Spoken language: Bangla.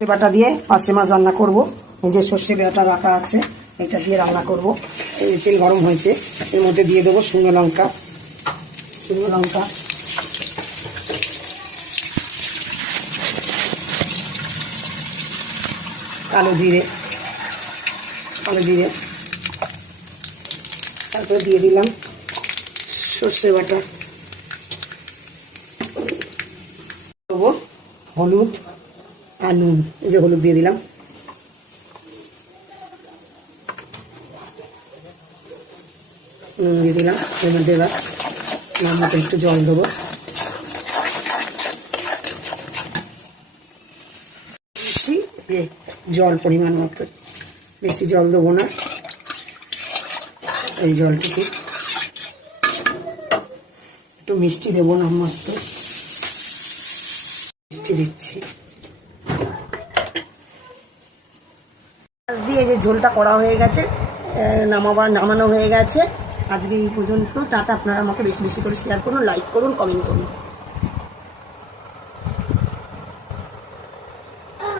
সর্ষে বাটা দিয়ে পার্শে মাছ রান্না করব। এই যে সর্ষে বাটা রাখা আছে, এটা দিয়ে রান্না করব। এই তেল গরম হয়েছে, এর মধ্যে দিয়ে দেবো শুকনো লঙ্কা, কালো জিরে, তারপরে দিয়ে দিলাম সর্ষে বাটা, দেবো হলুদ আর নুন। এই যে হলুদ দিয়ে দিলাম, নুন দিয়ে দিলাম। এর মধ্যে এবার মতো একটু জল দেবো, জল পরিমাণ মতো, বেশি জল দেবো না। এই জলটুকু একটু মিষ্টি দেবো না, মাত্র মিষ্টি দিচ্ছি। মাছ দিয়ে যে ঝোলটা করা হয়ে গেছে, নামানো হয়ে গেছে। আজকে এই পর্যন্ত। টাটা। আপনারা আমাকে বেশি বেশি করে শেয়ার করুন, লাইক করুন, কমেন্ট করুন।